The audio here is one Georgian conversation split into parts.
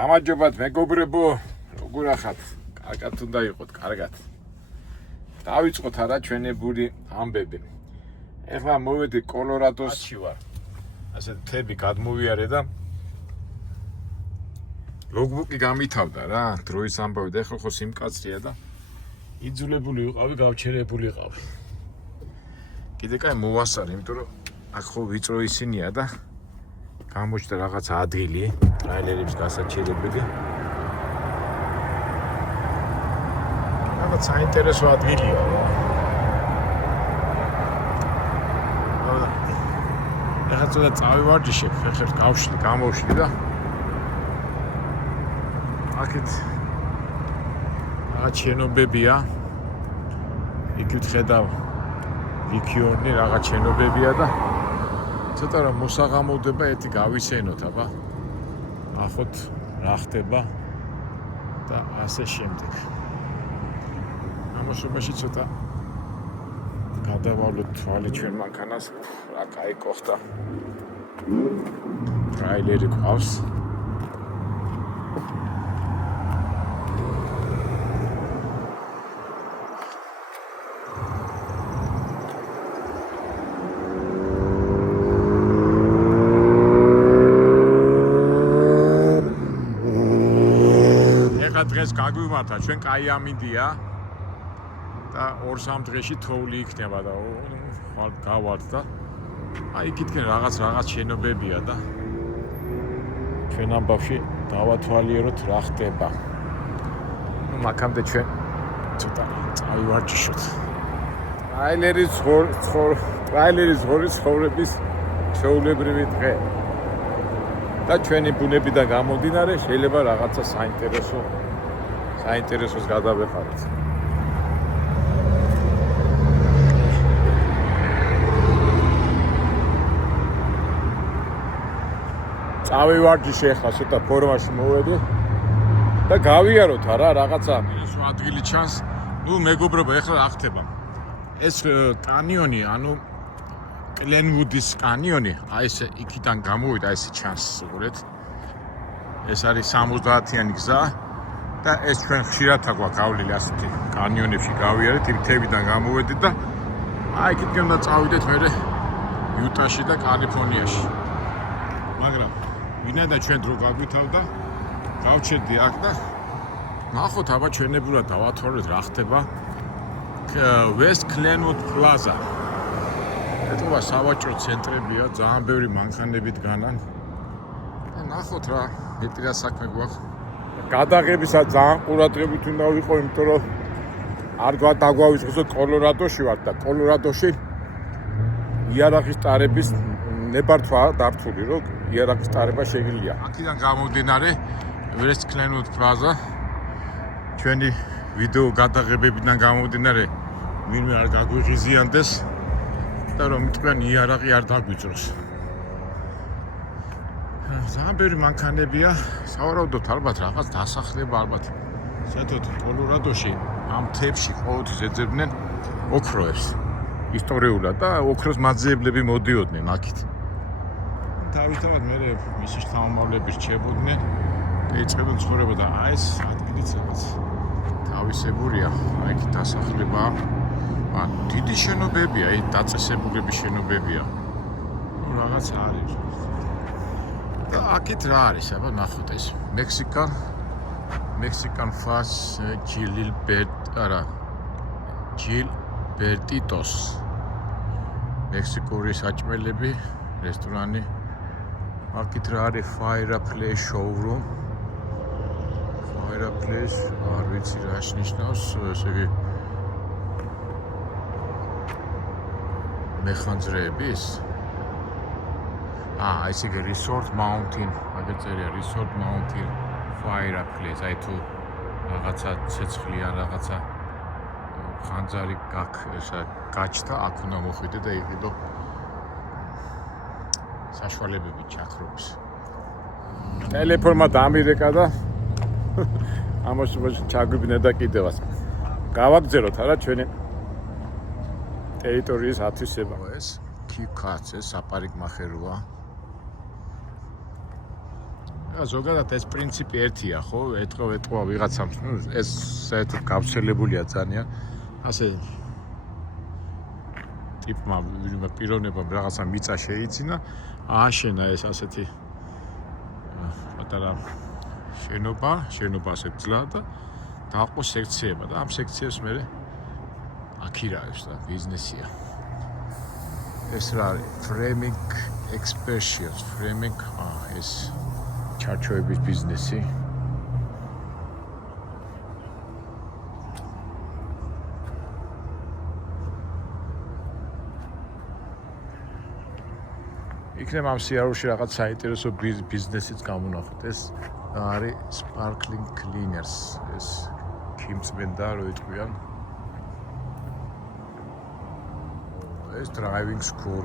გამარჯობათ მეგობრებო, როგორ ახართ? კარგად უნდა იყოთ, კარგად. დავიწყოთ არა ჩვენებური ამბები. ეხლა მოვედი კოლორადოსში ვარ. ასე თები გადმოვიარე და ლოგბუკი გამითავდა რა, დროის ამბავი და ეხლა ხო სიმკაცრია და იძულებული ვიყავი, გავჩერებული ვიყავი. კიდე კაი მოვასწარე, იმიტომ რომ აქ ხო ვიწრო ისინია და გამოჩნდა რაღაც ადგილი, ტრაილერების გასაჩერებელი. რაღაც საინტერესო ადგილია. ეხლა ცოტა წავივარჯიშებ, ხერხებს გამოვშლი და აქეთ რაღაც შენობებია. იქით ხედავ ლიქიონი, რაღაც შენობებია და ცოტა რა მოსაღამოდება ერთი გავისენოთ, აბა. ახოთ რა ხდება და ასე შემდეგ. ამაშობაში ცოტა გადავალოთ თვალი ჩვენ მანქანას, რა კაი კოხდა. ტრაილერი ყავს. დღეს გაგვიმართა, ჩვენ კაი ამინდია და 2-3 დღეში თოვლი იქნება და გავართ და აი იქითკენ რაღაც შენობებია და ჩვენ ამბავში დავათვალიეროთ რა ხდება. მაგამდე ჩვენ ცოტა წავივარჯიშოთ. ტრაილერის ცხოვრების ჩვეულებრივი დღე. და ჩვენი ბუნებიდან გამომდინარე შეიძლება რაღაცა საინტერესოს გადავეხაროთ. წავივარჯიშე ახლა ცოტა ფორმაში მოვედი და გავიაროთ არა რაღაცა ეს ადგილი ჩანს. ნუ მეგობრებო, ახლა რა ხდება? ეს კანიონი, ანუ კლენვუდის კანიონი, აი ეს იქიდან გამოვიდა, აი ეს ჩანს უყურეთ. ეს არის 70-იანი გზა და ეს ჩვენ ხშირად აგვაქვს გავლილი ასეთი კანიონებში გავიარეთ, იქ თებიდან გამოვედით და აი იქიდან უნდა წავიდეთ მერე იუტაში და კალიფორნიაში. მაგრამ ვინაიდან ჩვენ დრო გაგვითავდა, გავჩერდი აქ და ნახოთ აბა ჩვენებურად დავათვალოთ რა ხდება. West Glenwood Plaza. ეთქვა სავაჭრო ცენტრებია, ძალიან ბევრი მანქანები დგანან. და ნახოთ რა, მეტი საქმე გვაქვს. გადაღებისა ძალიან ყურადღებით უნდა ვიყო, იმიტომ რომ არ დაგვავიწყოთ კოლორადოში ვარ და კოლორადოში იარაღის ტარების ნებართვა დართული, რომ იარაღის ტარება შეგიძლია. აქედან გამომდინარე West Glenwood Plaza ჩვენი ვიდეო გადაღებებიდან გამომდინარე ვინმე არ გაგვიღიზიანდეს და რომ თქვენ იარაღი არ დაგვიწროს. ძალიან ბევრი მანქანებია, სავარაუდოდ ალბათ რაღაც დასახლება ალბათ. საერთოდ კოლორადოში ამ თებში ყოველთვის ეძებდნენ ოქროებს ისტორიულად და ოქროს მაძიებლები მოდიოდნენ აქით. თავისთავად მე მისი შთამომავლები რჩებოდნენ და იწყებდნენ ცხოვრება და აი ეს ადგილიც რაღაც თავისებურია, აი იქ დასახლებაა. დიდი შენობებია, აი დაწესებულების შენობებია. ნუ რაღაც არის. და აქეთ რა არის, აბა ნახოთ ეს. Mexican Fast Gilbertitos. მექსიკური საჭმელები, რესტორანი. აქეთ რა არის Fireplace Showroom. Fireplace, არ ვიცი რა ნიშნავს, ესე იგი მეხანძრეების. ესე იგი Resort Mountain, აგერწერია Resort Mountain Fireplace, აი თუ რაღაცა ცეცხლიან რაღაცა ხანძარი გაჩნდა, აქ უნდა მოხვიდე და იყიდო საშუალებები ჩაქრობის. ტელეფონმა დამირეკა და ამაში ჩაგვიბნე და კიდევაც გავაგზავნოთ არა ჩვენი ტერიტორიის ათვისება. ეს კიკაც ეს საპარიკმახეროა. ზოგადად ეს პრინციპი ერთია, ხო? ეტყვა ვიღაცამ, ეს საერთოდ გავრცელებულია ძალიან. ასე ტიპმა პიროვნებამ რაღაცა მიწა შეიძინა, ააშენა ეს ასეთი პატარა შენობა ასე ძლა და დააყო სექციებად და ამ სექციებს მე აქირაებს და ბიზნესია. ეს რა არის? Framing expressions, framing ეს ჩარჩოების ბიზნესი. იქნება ამ სიარულში რაღაც საინტერესო ბიზნესიც გამონახოთ. ეს არის sparkling cleaners, ეს ქიმწმენდა რო იტყვიან. ეს driving school.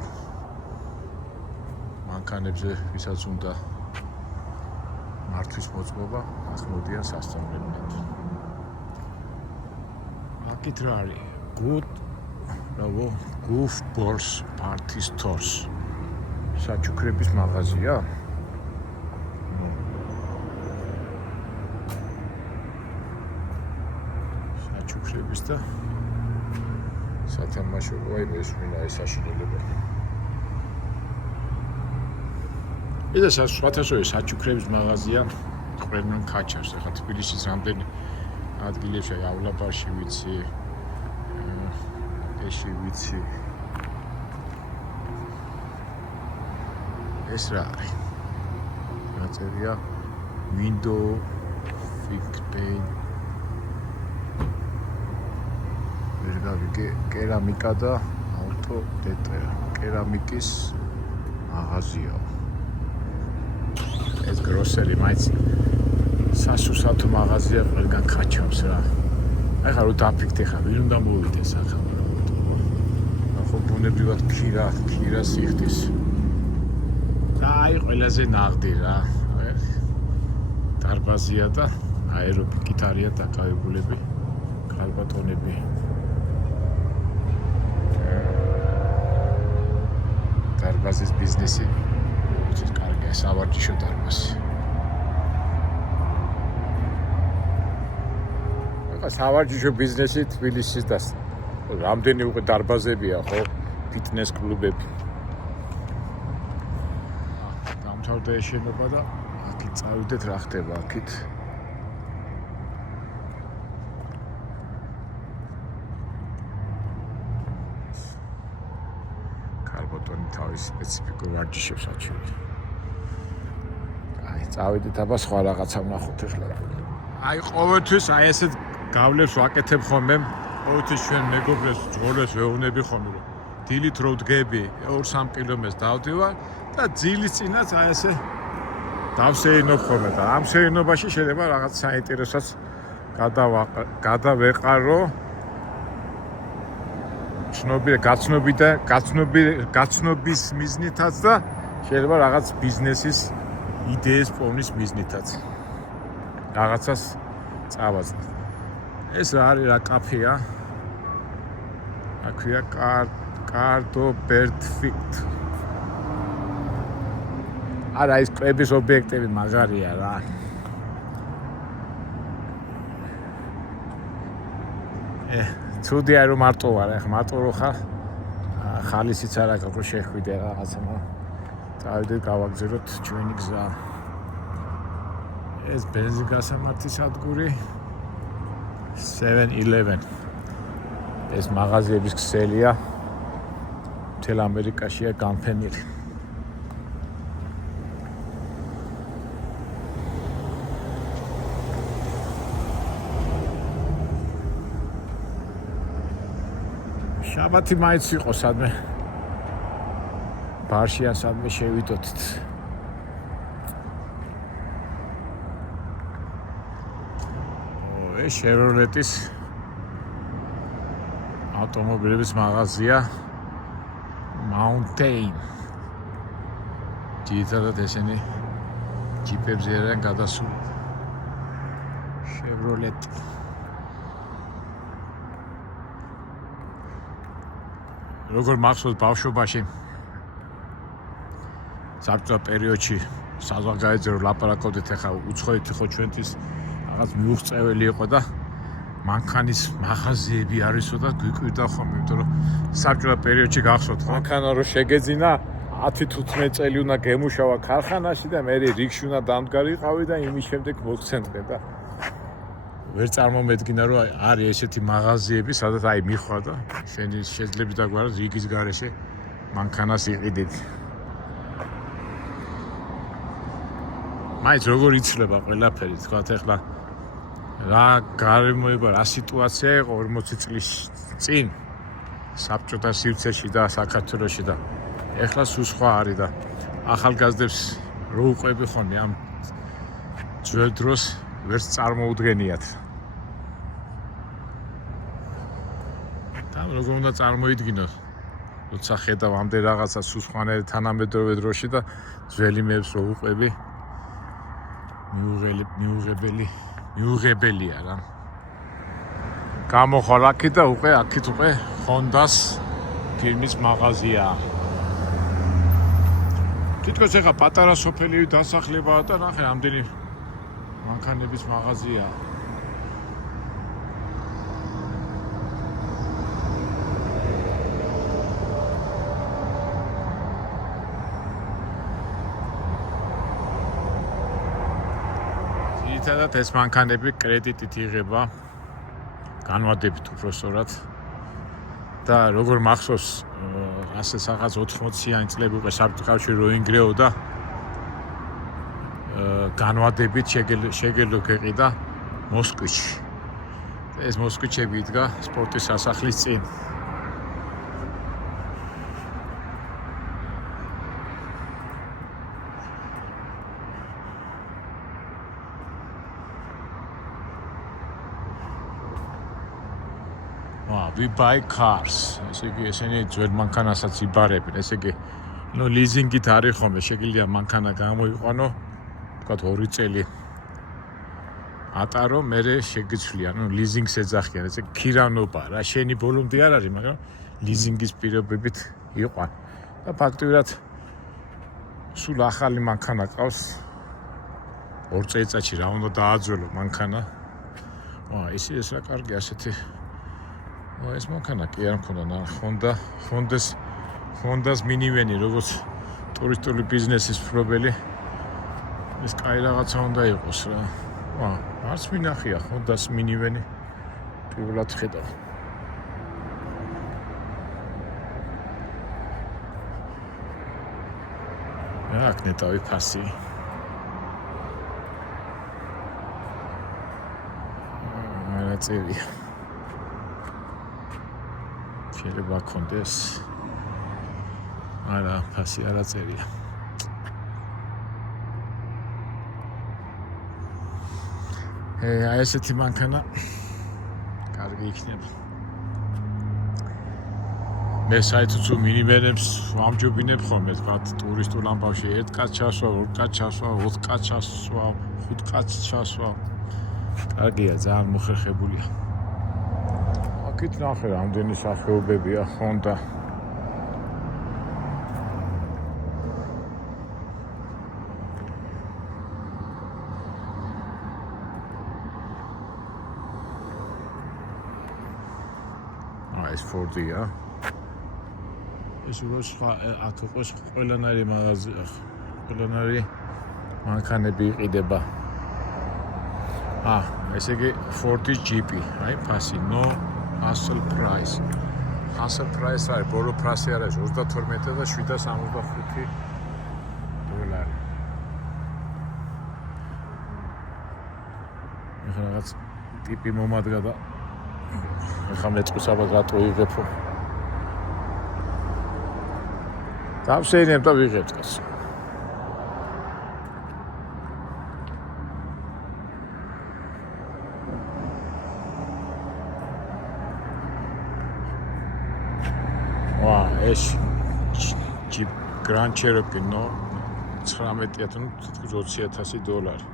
მანქანებზე ვისაც უნდა მართვის მოწყობა, მას მოდიან სასწავლებლად. აქეთ რა არის? Goofballs party stores. საჩუქრების მაღაზია. საჩუქრების და სათამაშო, ეს მინდა ეს საშინელება. ეს სხვათაშორის საჩუქრების მაღაზია ყველგან ქაჩავს. ახლა თბილისის რამდენი ადგილებში აავლაბარში ვიცი, ეში ვიცი. ეს რა არის? ნაწერია window fix paint. კერამიკა და ავტო დეტრა. კერამიკის მაღაზია. ეს გროსერი მაინც სასუსათო მაღაზია ყველგან ქაჩავს რა. ახლა რო დაფიქრდი ხა, ვინ უნდა მოვიდეს ახლა? ახლა ბუნებრივად ქირა სიხდის. აი ყველაზე ნაღდი რა. დარბაზია და აერობიკით არიან დაკავებულები ქალბატონები. დარბაზის ბიზნესი. ეს კარგია, სავარჯიშო დარბაზი. ახლა სავარჯიშო ბიზნესი თბილისის და რამდენი უკვე დარბაზებია, ხო? ფიტნეს კლუბები. დამთავრდა ეს შენობა და აქეთ წავიდეთ, რა ხდება აქეთ. ქალბატონი თავის სპეციფიკურ ვარჯიშებს აჩვენებს. აი, წავიდეთ აბა სხვა რაღაცა ვნახოთ ახლა. აი, ყოველთვის აი ესეთ გავლებს ვაკეთებ ხოლმე. ყოველთვის ჩვენ მეგობრებს ძღოლებს ვეუბნები ხოლმე, რომ დილით რო ვდგები 2-3 კილომეტრს დავდივარ და ძილის წინაც აი ესე დავსეირნობ ხოლმე და ამ შეირნობაში შეიძლება რაღაც საინტერესოც გადავეყარო. გაცნობის მიზნითაც და შეიძლება რაღაც ბიზნესის იდეის პოვნის მიზნითაც რაღაცას წავაწყდეთ. ეს რა არის, რა კაფეა? აქვეა Cardo Perfect. არა, ის კვების ობიექტები მაგარია რა. ცუდია რომ მარტო ვარ, ახლა მარტო რო ხარ, ხალისიც არ აქვს რომ შეხვიდე რაღაცა, წავიდეთ გავაგზავნოთ ჩვენი გზა. ეს ბენზინგასამართი სადგური 7-Eleven. ეს მაღაზიების ქსელია. მთელ ამერიკაშია განფენილი. შაბათი მაინც იყო სადმე ბარში ან სადმე შევიდოდით. ეს Chevrolet-ის ავტომობილების მაღაზია Mountain. ძირითადად ესენი ჯიპებზე არიან გადასული. Chevrolet. როგორ მახსოვს ბავშვობაში საბჭოთა პერიოდში საზღვარგარეთზე რომ ლაპარაკობდით, ახლა უცხოეთი ხო ჩვენთვის რაღაც მიუღწეველი იყო და მანქანის მაღაზიები არისო და გვიკვირდა ხოლმე, იმიტომ რომ საბჭოთა პერიოდში გახსოვთ, მანქანა რომ შეგეძინა 10-15 წელი უნდა გემუშავა ქარხანაში და მე რიგში უნდა დამდგარიყავი და იმის შემდეგ მოგცემდნენ და ვერ წარმომედგინა რომ არის ესეთი მაღაზიები, სადაც აი მიხვდა და შენი შეძლებს დაგვარა რიგის გარეშე მანქანას იყიდით. მაინც როგორ იცლება ყველაფერი, თქვათ ახლა რა გარემოება, რა სიტუაცია იყო 40 წლის წინ საბჭოთა სივრცეში და საქართველოში და ეხლა სულ სხვა არის და ახალგაზრდებს რო უყვები ხოლმე ამ ძველ დროს ვერც წარმოუდგენიათ. და როგორ უნდა წარმოიდგინოთ, როცა ხედავ ამდენ რაღაცა სულ სხვანაირ თანამედროვე დროში და ძველი მეებს რო უყვები, მიუღებელია რა. გამოხვალ აქეთ და უკვე აქეთ უკვე Honda-ს ფირმის მაღაზია. თითქოს ეხა პატარა სოფელი დასახლებაა და ნახე ამდენი მანქანების მაღაზია. ძირითადად ეს მანქანები კრედიტით იღება, განვადებით უпроსტად და როგორ მახსოვს ასე რაღაც 80-იანი წლები უკვე საბჭოთა კავშირი რო ინგრეოდა განვადებით შეგელო გეყიდა მოსკოვში. ეს მოსკოვში იდგა სპორტის სასახლის წინ. We buy cars. ესე იგი ესენი ძველ მანქანასაც იბარებენ. ესე იგი, ლიზინგით არის ხოლმე, შეგიძლია მანქანა გამოიყვანო, თქვათ 2 წელი ატარო, მერე შეგიცვლია, ლიზინგს ეძახიან. ესე ქირანობა რა, შენი ბოლომდე არ არის, მაგრამ ლიზინგის პირობებით იყვან. და ფაქტობრივად სულ ახალი მანქანა ყავს. 2 წელიწადში რა უნდა დააძველო მანქანა. ეს რა კარგი ასეთი ეს მანქანა კი არ მქონდა Honda-ს მინივენი, როგორც ტურისტული ბიზნესის მფლობელი. ეს კაი რაღაცა უნდა იყოს რა. არც მინახია Honda-ს მინივენი. პირველად ხედავ. აქ ნეტავი ფასი. არა წერია. შეიძლება კონდეს. არა, ფასი არა წერია. აი ესეთი მანქანა კარგი იქნება. მე საერთოდ მინივენებს ვამჯობინებ ხოლმე, ვთქვათ, ტურისტულ ამბავში 1 კაც ჩასვა, 2 კაც ჩასვა, 4 კაც ჩასვა, 5 კაც ჩასვა. კარგია, ძალიან მოხერხებულია. აქეთ ნახე რამდენი სახეობებია Honda. ეს Ford-ია. ეს უბრალოდ სხვა აქ იყოს ყველანაირი მაღაზია, ყველანაირი მანქანები იყიდება. ესე იგი Ford-ის Jeep-ი, აი ფასი, Hassel price. Hassel price არის ბოლო ფრასი არის 32 და 765 დოლარი. რაღაც ტიპი მომადგა და ახლა მეწყვილსაბად რატო იღებო? დავშენებ და ვიღებ წას. ეს Jeep Grand Cherokee 19,000 20,000 დოლარი.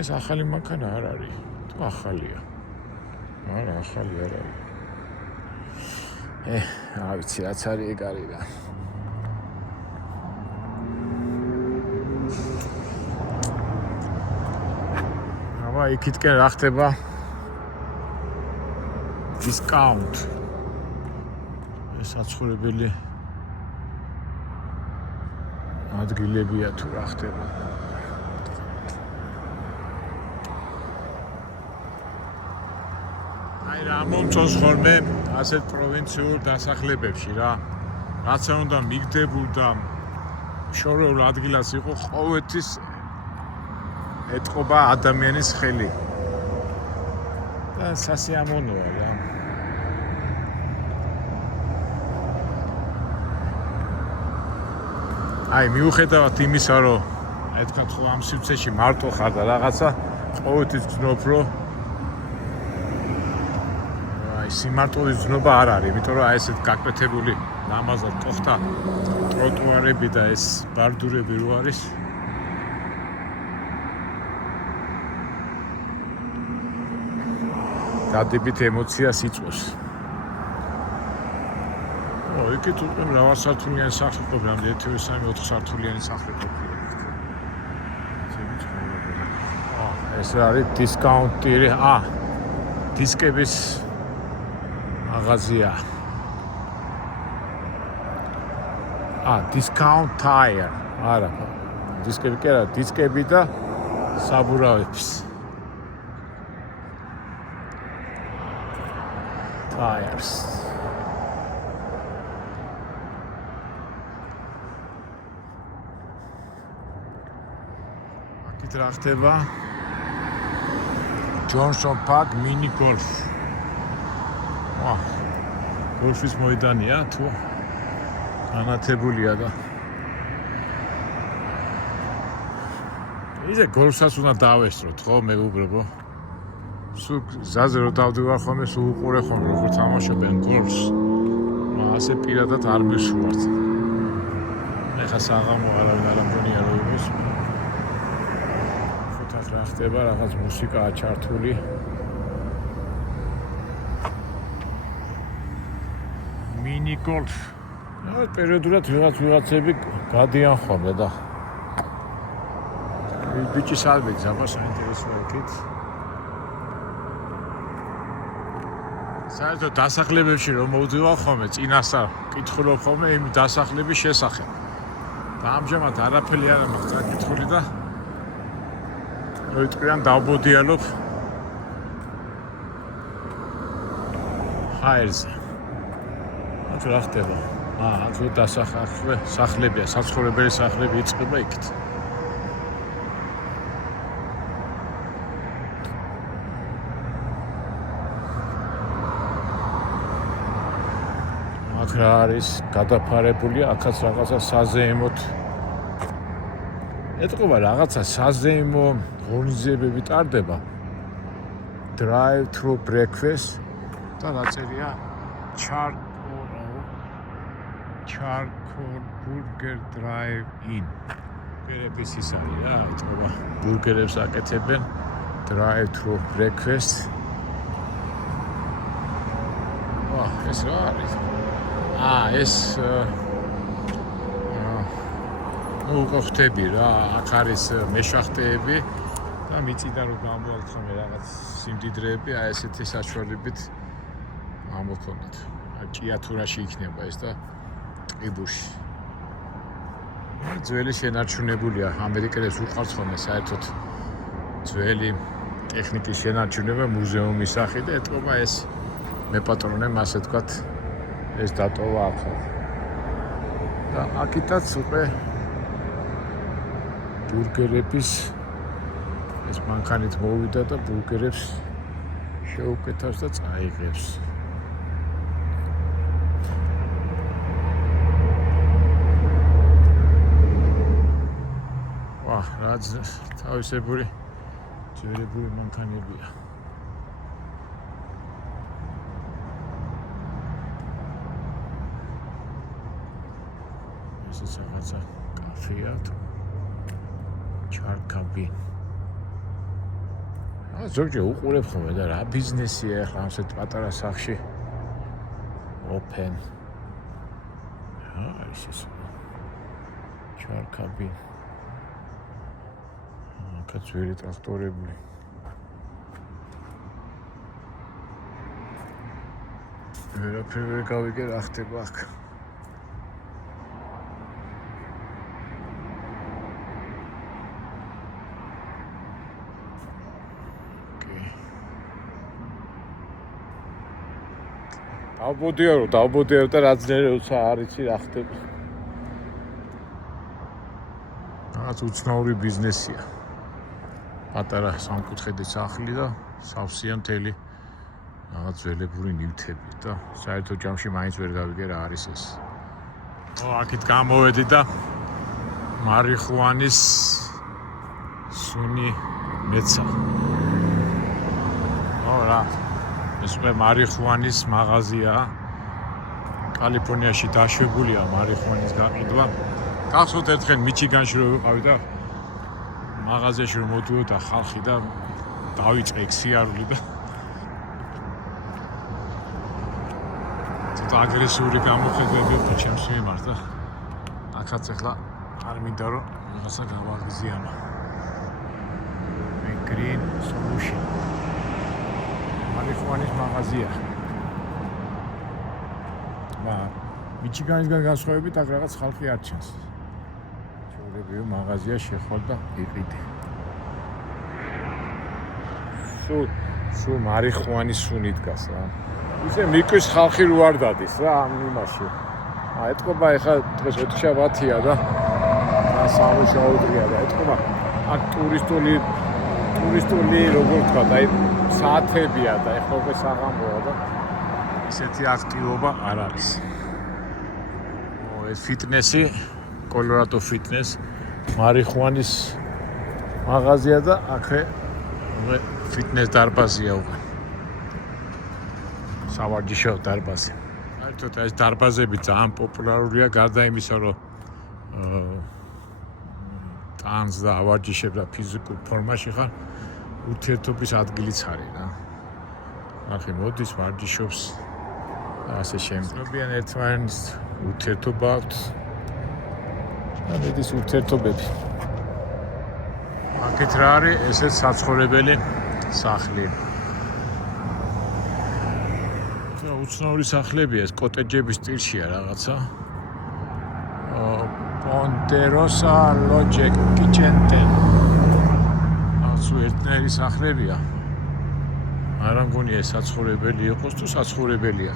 ეს ახალი მანქანა არ არის. თუ ახალია. არა, ახალი არ არის. არ ვიცი, რაც არის ეგ არის რა. იქითკენ რა ხდება? Discount. ეს საცხოვრებელი ადგილებია თუ რა ხდება? რა მომწონს ხოლმე ასეთ პროვინციულ დასახლებებში რა. რაც არ უნდა მიგდებოდა შორეულ ადგილას იყო ყოველთვის ეტყობა ადამიანის ხელი. და სასიამოვნოა რა. აი მიუხედავად იმისა, რომ აი თქვა ხო ამ სივრცეში მარტო ხარ და რაღაცა ყოველთვის გძნობ, რომ სიმარტოვის ძნობა არ არის, იმიტომ რომ აი ესეთ გაკვეთებული ლამაზად ყოფდა ტროტუარები და ეს ბარდურები რო არის. დადებით ემოციას იწვევს. იქით უკვე მრავალსართულიანი სახლი ყოფილა, 1-2-3-4 სართულიანი სახლი ყოფილა. ეს არის დისკაუნტი, დისკების მაღაზია. Discount tire. არა. დისკები კი არა, დისკები და საბურავების. Tires. აქეთ რა ხდება? Johnson Park mini golf. გოლფის მოედანია თუ განათებულია და ისე გოლფსაც უნდა დავესწროთ ხო მეგობრებო სულ ზაზე რომ დავდივარ ხოლმე სულ უყურე ხოლმე როგორ თამაშობენ გოლფს ასე პირადად არ მისურვართ ეხა საღამო არავინ არ ამგონია რომ იყოს ხოთაც რა ხდება რაღაც მუსიკაა ჩართული mini golf. პერიოდულად ვიღაცები გადიან ხოლმე და ბიჭი სალმე ზაბა საინტერესოა იქით. საერთოდ დასახლებებში რომ მოვდივარ ხოლმე წინასწარ კითხულობ ხოლმე იმ დასახლების შესახებ. და ამჟამად არაფერი არ მაქვს საკითხული და მოიტყვიან დავბოდიალობ ჰაერზე. რა ხდება? თუ დასახლებია, საცხოვრებელი სახლები იწყება იქით. აქ რა არის გადაფარებული, აქაც რაღაცა საზეიმოდ ეტყობა რაღაცა საზეიმო ღონისძიებები ტარდება. Drive through breakfast და დაწერია Charcoal Burger Drive-in. ბურგერების ის არის რა, ეტყობა ბურგერებს აკეთებენ Drive through breakfast. ეს რა არის? ეს უკვე ხტები რა, აქ არის მეშახტეები და მიწიდან რომ გამოვავალთ ხოლმე რაღაც სიმდიდრეები, ესეთი საშუალებით ამოქონდათ. ჭიათურაში იქნება ეს და ტყიბუში. ძველი შენარჩუნებულია, ამერიკელებს უყვართ ხოლმე საერთოდ ძველი ტექნიკის შენარჩუნება მუზეუმის სახით და ეტყობა ეს მეპატრონემ ასე თქვათ ეს დატოვა ახლა. და აქითაც უკვე ბურგერების ეს მანქანით მოვიდა და ბურგერებს შეუკეთავს და წაიღებს. რა თავისებური ძველებური მანქანებია. ეს რაღაცა კაფეა თუ ჩარკაბი. ზოგჯერ უყურებ ხოლმე და რა ბიზნესია ახლა ასეთ პატარა სახლში open. ეს ჩარკაბი. კაცვერი ტრაქტორები. ვერაფერი ვერ გავიგე რა ხდება აქ. დავბოდიარო და რაც ნერეუცა არ იცი რა ხდება. რაღაც უცნაური ბიზნესია. პატარა სამკუთხედი სახლი და სავსეა მთელი რაღაც ველებური ნივთები და საერთო ჯამში მაინც ვერ გავიგე რა არის ეს. აქეთ გამოვედი და მარიხუანის სუნი მეცა. რა ეს უკვე მარიხუანის მაღაზია. კალიფორნიაში დაშვებულია მარიხუანის გაყიდვა. გახსოვთ ერთხელ მიჩიგანში რომ ვიყავი და მაღაზიაში რომ მოდიოდა ხალხი და დავიწყე ქსიარული და ცოტა აგრესიული გამოხედვები იყო ჩემს მიმართ და აქაც ახლა არ მინდა რომ რაღაცა გავაღიზიანო. Green Solution მარიხუანის მაღაზია. მიჩიგანისგან განსხვავებით აქ რაღაც ხალხი არ ჩანს. ჩვეულებრივ მაღაზია შეხვალ და იყიდე. სულ მარიხუანის სუნი დგას რა. ისე მიკვის ხალხი რო არ დადის რა ამ იმაში. ეთყობა ეხლა დღეს 4 შაბათია და სამუშაო დღეა და ეთყობა აქ ტურისტული როგორ თქვა და საათებია და ეხლა უკვე საღამოა და ისეთი აქტივობა არ არის. ეს ფიტნესი, კოლორადო ფიტნეს, მარიხუანის მაღაზია და აქ ფიტნეს დარბაზია უკვე. სავარჯიშო დარბაზი. საერთოდ ეს დარბაზები ძალიან პოპულარულია გარდა იმისა, რომ ტანს და ავარჯიშებს და ფიზიკურ ფორმაში ხარ, ურთიერთობის ადგილიც არის რა. ახლა მოდის ვარჯიშობს და ასე შემდეგ. ცნობიან ერთმანეთს ურთიერთობა აქვს და მედის ურთიერთობები. აქეთ რა არის ესეც საცხოვრებელი სახლი. უცნაური სახლებია, ეს კოტეჯების სტილშია რაღაცა. Ponderosa Lodge Kitchen. ასუ ერთნაირი სახლებია. არ ამგონია ეს საცხოვრებელი იყოს თუ საცხოვრებელია.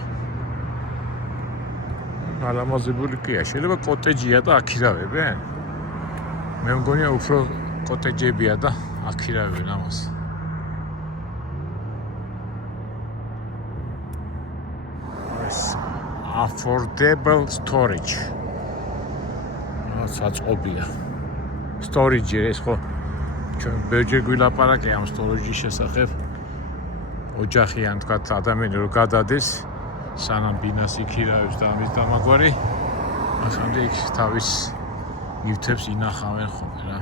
ალამაზებული კია, შეიძლება კოტეჯია და აქირავებენ. მე მგონია უფრო კოტეჯებია და აქირავებენ ამას. Affordable storage. საწყობია. Storage ეს ხო ჩვენ ბევრჯერ გვილაპარაკე ამ storage-ის შესახებ. ოჯახიან თქვა ადამიანი რო გადადის, სანამ ბინას იქირავებს და ამის დამაგვარი, ახამდე იქ თავის ნივთებს ინახავენ ხოლმე რა.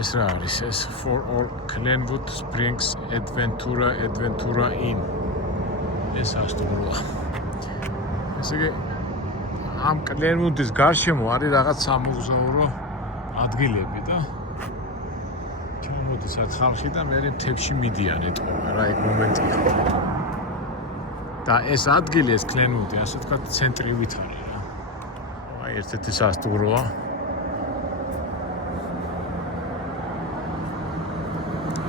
ეს რა არის ეს For All Glenwood Springs Adventura Inn. ეს ასტუმროა. ესე იგი ამ კლენვუდის გარშემო არის რაღაც სამოგზაურო ადგილები და ჩემოდისაც ხალხი და მე მთებში მიდიან ეთყობა რა ეგ მომენტია. და ეს ადგილი ეს კლენვუდი ასე თქვა ცენტრივით არის რა. აი ერთ-ერთი სასტუმროა.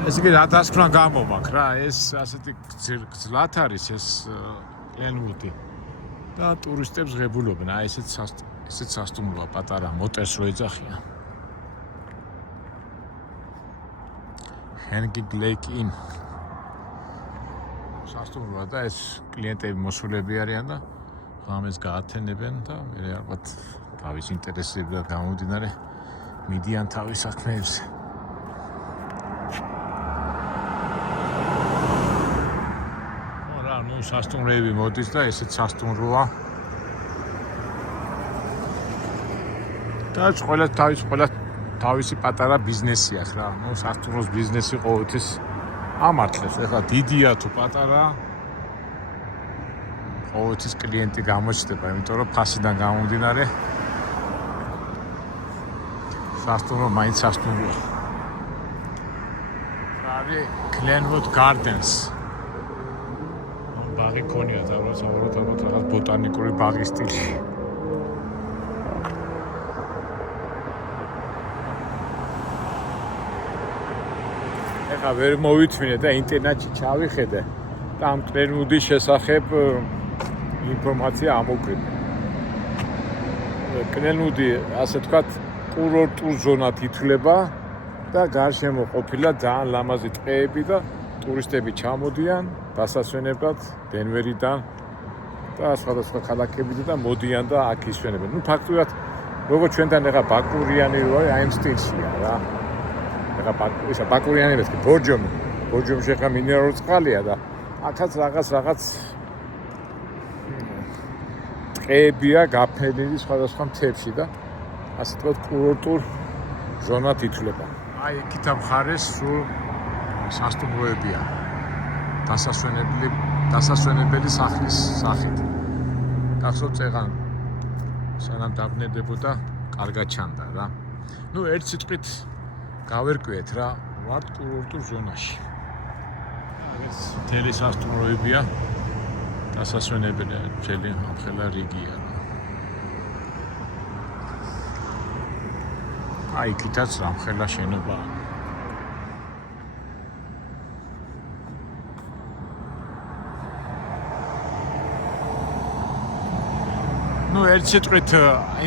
ესე იგი რა დასკვნა გამომაქვს რა ეს ასეთი გძლათ არის ეს კლენვუდი. და ტურისტებს ღებულობენ, აი ესეც სასტუმროა პატარა მოტერს რო ეძახიან. Hanging Lake Inn. სასტუმროა და ეს კლიენტები მოსულები არიან და ღამეს გაათენებენ და მე ალბათ თავის ინტერესებიდან გამომდინარე მიდიან თავის საქმეებზე. სასტუმროები მოდის და ესეც სასტუმროა. და ყველა თავისი პატარა ბიზნესი აქვს რა. სასტუმროს ბიზნესი ყოველთვის ამართლებს. ეხლა დიდია თუ პატარა, ყოველთვის კლიენტი გამოჩნდება, იმიტომ რომ ფასიდან გამომდინარე სასტუმრო მაინც სასტუმროა. არის Glenwood Gardens. ბაღი ქონია თავისთავად რაღაც ბოტანიკური ბაღის სტილში. ეხლა ვერ მოვითმინე და ინტერნეტში ჩავიხედე და ამ კრენუდის შესახებ ინფორმაცია ამოგვიყვება. კრენუდი, ასე ვთქვათ, კურორტულ ზონად ითვლება და გარშემო ყოფილა ძალიან ლამაზი ტყეები და ტურისტები ჩამოდიან დასასვენებლად დენვერიდან და სხვადასხვა ქალაქებიდან და მოდიან და აქ ისვენებენ. ნუ ფაქტობრივად როგორც ჩვენთან ეხა ბაკურიანი ვარ, აი ამ სტილშია რა. ეხა ბაკურიანი მეთქი ბორჯომში ეხა მინერალური წყალია და აქაც რაღაც ტყეებია გაფენილი სხვადასხვა მთებში და ასე ვთქვათ კურორტულ ზონად ითვლება. აი იქით ამ მხარეს სულ სასტუმროებია დასასვენებელი სახლის სახით. გახსოვთ წეღან სანამ დაბნდებოდა კარგად ჩანდა რა. ნუ ერთ სიტყვით გავერკვიეთ რა, ვართ კურორტულ ზონაში. ეს მთელი სასტუმროებია დასასვენებელი მთელი ამხელა რიგია რა. აი იქითაც ამხელა შენობაა. ნუ ერთ სიტყვით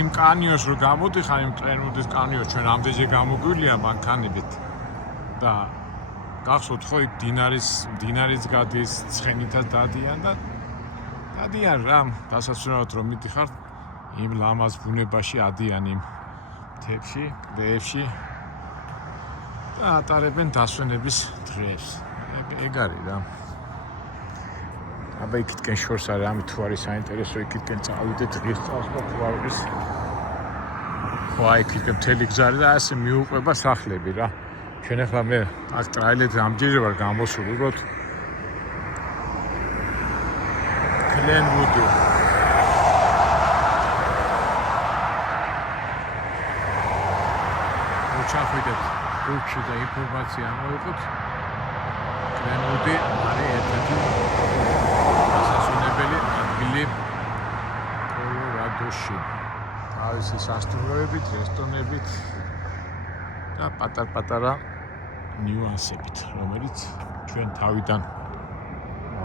იმ კანიონს რო გამოდიხარ, იმ კრენუდის კანიონს ჩვენ ამდენჯერ გამოგვილია მანქანებით და გახსოვთ ხო იქ დინარის გადის, ცხენითაც დადიან რა დასასვენებლად რომ მიდიხართ იმ ლამაზ ბუნებაში ადიან იმ მთებში, კლდეებში და ატარებენ დასვენების დღეს. ეგ არის რა. აბა იქითკენ შორს არის, ამით თუ არის საინტერესო, იქითკენ წავიდეთ დღის წელს და თუ არ არის. ხო, აი იქითკენ მთელი გზა არის და ასე მიუყვება სახლები რა. ჩვენ ახლა მე აქ ტრაილერზე ამჯერად ვარ გამოსული, უბრალოდ კრენუდი. ჩავიდეთ გუგლში და ინფორმაცია ამოვიღოთ. კრენუდი არის ერთ-ერთი დასასვენებელი ადგილი კოლორადოში. თავისი სასტუმროებით, რესტორნებით და პატარ-პატარა ნიუანსებით, რომელიც ჩვენ თავიდან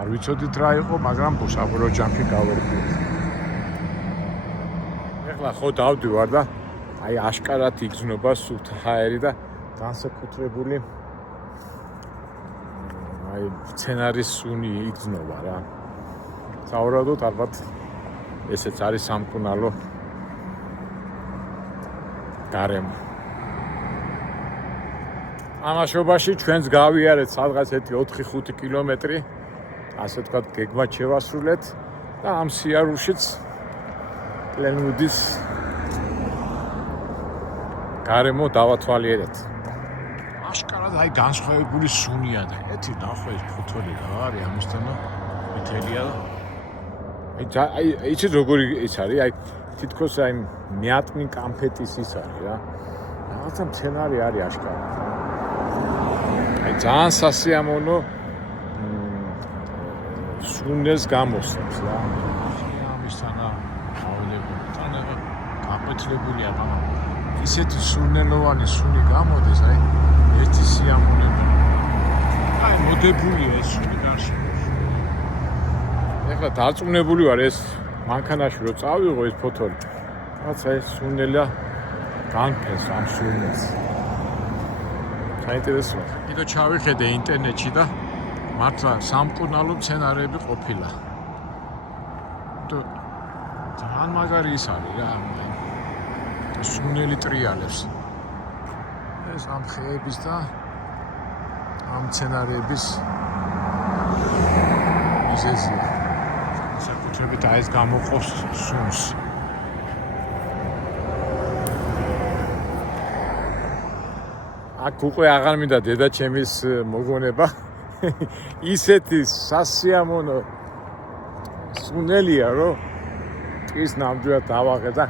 არ ვიცოდით რა იყო, მაგრამ საბოლოო ჯამში გავერკვიეთ. ეხლა ხო დავდივარ და აი აშკარად იგრძნობა სუფთა ჰაერი და განსაკუთრებული აი სცენარის სუნი იგრძნობა რა. საუბრობთ ალბათ ესეც არის სამკურნალო გარემო. ამაშობაში ჩვენს გავიარეთ სადღაც 4-5 კილომეტრი, ასე ვთქვათ, გეგმად შევასრულეთ და ამ სიარულშიც კრენუდის გარემო დავათვალიერეთ. აშკარად აი განსხვავებული სუნია და ეთი ნახე ეს ფოთოლი რა არის ამისთანო მითელია და აი იცით როგორი ის არის, აი თითქოს აი მეატმინ კამფეტის ის არის რა. რაღაცა მცენარე არის აშკარად. აი ძალიან სასიამოვნო სუნეს გამოსცემს რა. ამისთანა ხავლები თან გაყვეთლებულია, მაგრამ ისეთი სუნელოვანი სუნი გამოდის, აი ერთი სიამოვნება. აი მოდებულია ეს სუნი გარშემო. ეხლა დარწმუნებული ვარ ეს მანქანაში რო წავიღო ეს ფოთოლი. რაცა ეს სუნელა განფეს ამ სუნეს. საინტერესოა. კიდე ჩავიხედე ინტერნეტში და მართლა სამკურნალო მცენარეები ყოფილა. და ძალიან მაგარი ის არის რა. სუნელი ტრიალებს. ეს ამ ხეების და ამ მცენარეების მიზეზია. საკუთრებით აი ეს გამოყავს სუნს. აქ უკვე აღარ მინდა დედაჩემის მოგონება. ისეთი სასიამოვნო სუნელია, რომ ის ნამდვილად დავაღე და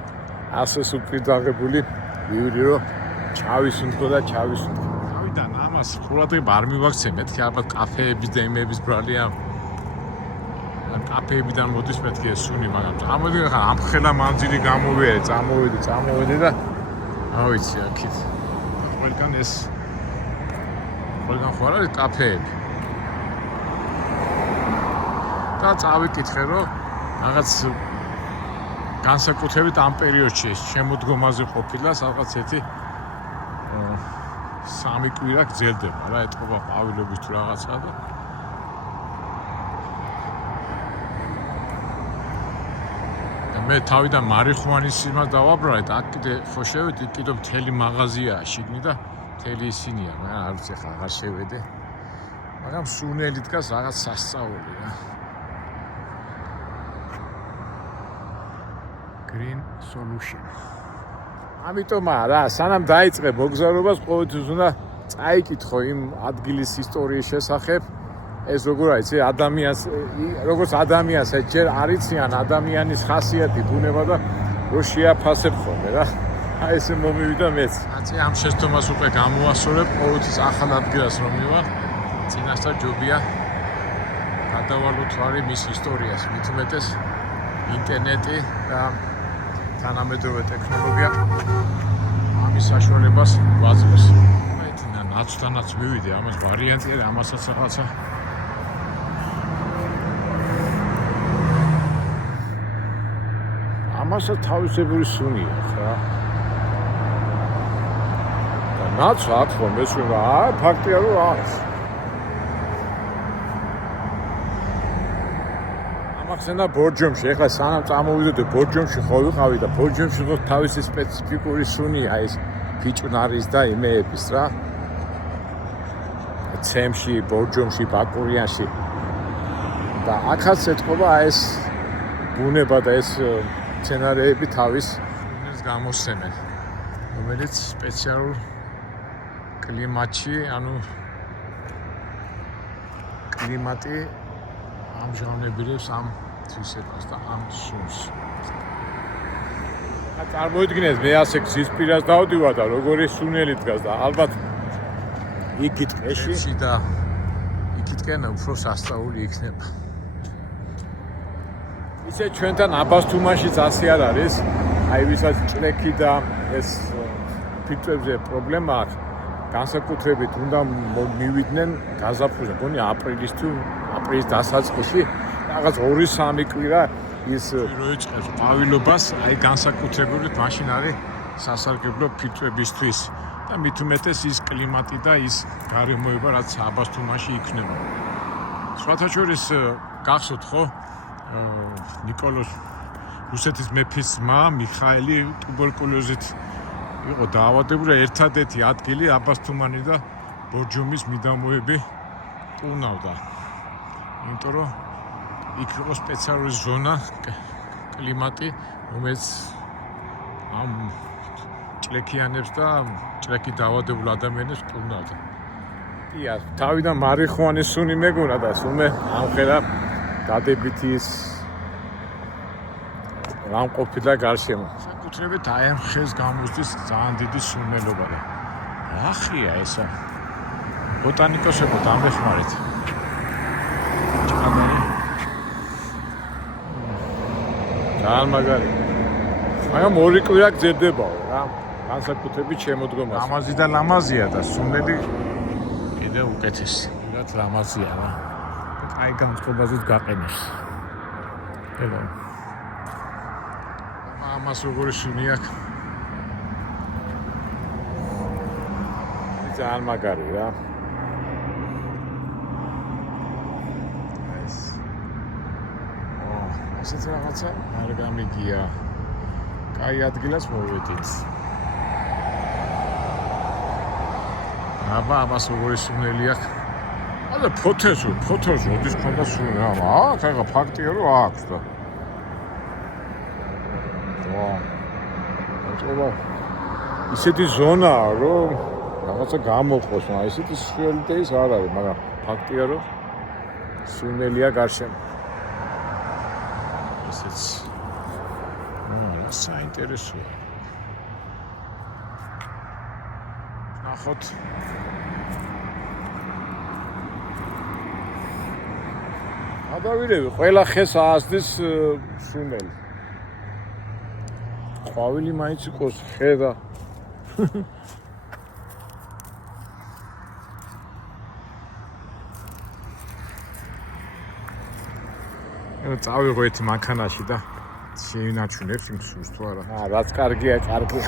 ასე სუპრიდაღებული ვიური, რომ ჩავისუნთქო და ჩავისუნთქო. თავიდან ამას ყურადღება არ მივაქცე, მეთქი ალბათ კაფეების და იმების ბრალია. კაფეებიდან მოდის მეთქი ეს სუნი, მაგრამ წამოვიდი ხა ამ ხელა მანძილი გამოვიარე, წამოვიდი და რა ვიცი აქეთ. ყველგან ხო არის კაფეები. და წავიკითხე რომ რაღაც განსაკუთრებით ამ პერიოდში შემოდგომაზე ყოფილა სადღაც ერთი 3 კვირა გრძელდება რა ეთქობა ყვავილობის თუ რაღაცა და მე თავიდან მარიხუანის იმას დავაბრალე და აქ კიდე ხო შევედი კიდე მთელი მაღაზიაა შიგნით და მთელი ისინია მე არ ვიცი ხა აღარ შევედე მაგრამ სუნელი დგას რაღაც სასწაული რა Green Solution. ამიტომ რა, სანამ დაიწყე მოგზაურობას, ყოველთვის უნდა წაიკითხო იმ ადგილის ისტორიის შესახებ. ეს როგორ არის, როგორც ადამიანს ჯერ არიციან ადამიანის ხასიათი, ბუნება და რო შეაფასებ ხოლმე რა. აი ესე მომივიდა მეც. აცი ამ შეცდომას უკვე გამოვასწორებ, ყოველთვის ახალ ადგილას რომ მივარ, წინასწარ ჯობია გადავალოთ ვარი მის ისტორიას, მით უმეტეს ინტერნეტი და თანამედროვე ტექნოლოგია ამის საშუალებას გვაძლევს. მეითნა ნაცვლადაც მივიდე, ამას ვარიანტი არის, ამასაც რაღაცა ამასაც თავისებური სუნი აქვს რა. და ნაცვა აქვს რომ ეს რა, ფაქტია რომ არის. ახსენა ბორჯომში, ეხლა სანამ წამოვიდოდი ბორჯომში ხო ვიყავი და ბორჯომში ხო თავისი სპეციფიკური სუნია ეს ფიჭვნარის და იმეების რა. ცემში, ბორჯომში, ბაკურიანში. და აქაც ეთქობა ეს ბუნება და ეს სცენარეები თავის სუნს გამოსცემენ. რომელიც სპეციალურ კლიმატში, ანუ კლიმატი ამჟავნებელებს ამ თვისებას და ამ სუნს. წარმოიდგინეთ, მე ასე გზის პირას დავდივარ და როგორი სუნელი დგას და ალბათ იქით ყეში და იქითკენ უფრო სასწაული იქნება. ისე ჩვენთან აბასთუმანშიც ასე არ არის, აი ვისაც ჭრექი და ეს ფილტრებზე პრობლემა აქვს, განსაკუთრებით უნდა მივიდნენ გაზაფხულზე, მგონი აპრილის დასაწყისში, რაღაც 2-3 კვირა ის რო იწყებს ყვავილობას, აი განსაკუთრებით მაშინ არის სასარგებლო ფილტრებისთვის და მით უმეტეს ის კლიმატი და ის გარემოება, რაც აბასთუმანში იქნება. სხვათა შორის გახსოვთ ხო? ნიკოლოზ რუსეთის მეფის ძმა მიხაელი ტუბერკულოზით იყო დაავადებული, ერთადერთი ადგილი აბასთუმანი და ბორჯომის მიდამოები კუნავდა. იმიტომ რომ იქ იყო სპეციალური ზონა, კლიმატი, რომელიც ამ ჭრექიანებს და ჭრექი დაავადებულ ადამიანებს კუნავდა. ია, თავიდან მარიხუანის სუნი მეგონა და სუმე ამხელა დადებითი ის რამ ყოფილა გარშემო. საკუთრებით აი ამ ხეს გამოსდის ძალიან დიდი სუნელობა და ახია ესა. ბოტანიკოსებო დამეხმარეთ. ძალიან მაგარი. მაგრამ 2 კვირა გრძელდებაო რა. განსაკუთრებით შემოდგომას. ლამაზი და ლამაზია და სუნელი კიდე უკეთესი. რაც ლამაზია რა. აი განწყობაზეც გაყენებს. ელო. ამას როგორი სუნი აქვს. ძალიან მაგარი რა. ასეთ რაღაცა არ გამიგია. კაი ადგილას მოვედით. აბა ამას როგორი სუნელი აქვს. და ფოთეზო ოდის ქონდა სული რა. აქ ახლა ფაქტია რომ აქვს და. ვაუ. ისეთი ზონაა რომ რაღაცა გამოყოს, მაგრამ ისეთი სხეული ის არ არის, მაგრამ ფაქტია რომ სუნელია გარშემო. ესეც საინტერესოა. ნახოთ გადავირევი, ყველა ხეს აასდის სუნელი. ყვავილი მაინც იყოს ხე და წავიღო ერთი მანქანაში და შეინაჩუნებს იმ სურს თუ არა. რაც კარგია, კარგი.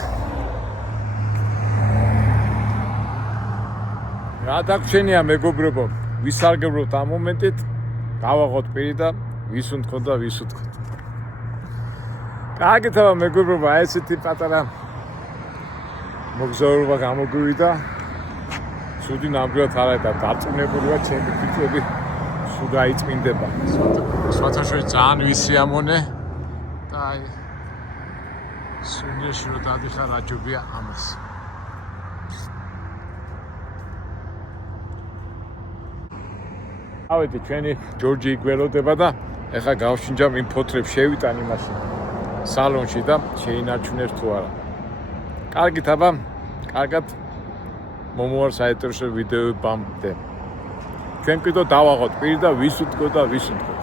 რა დაგვრჩენია მეგობრებო, ვისარგებლოთ ამ მომენტით, დავაღოთ პირი და ვის უთქოთ და ვის უთქოთ. კარგითაა მეგობრებო, აი ესეთი პატარა მოგზაურობა გამოგვივიდა. ცუდი ნამდვილად არა და დარწმუნებულია ჩემი ფიქრები სულ გაიწმინდება. სვათაშოი ძალიან ვისიამონე და აი სუნდეში რომ დადიხარ აჯობია ამას. ავედი ჩვენი ჯორჯი გველოდება და ეხლა გავშინჯამ იმ ფოთლებს შევიტან იმაში სალონში და შეინარჩუნებს თუ არა. კარგით აბა, კარგად მომავალ საინტერესო ვიდეოებამდე. ჩვენ კიდევ დავაღოთ პირი და ვის უთქო და ვის უთქო.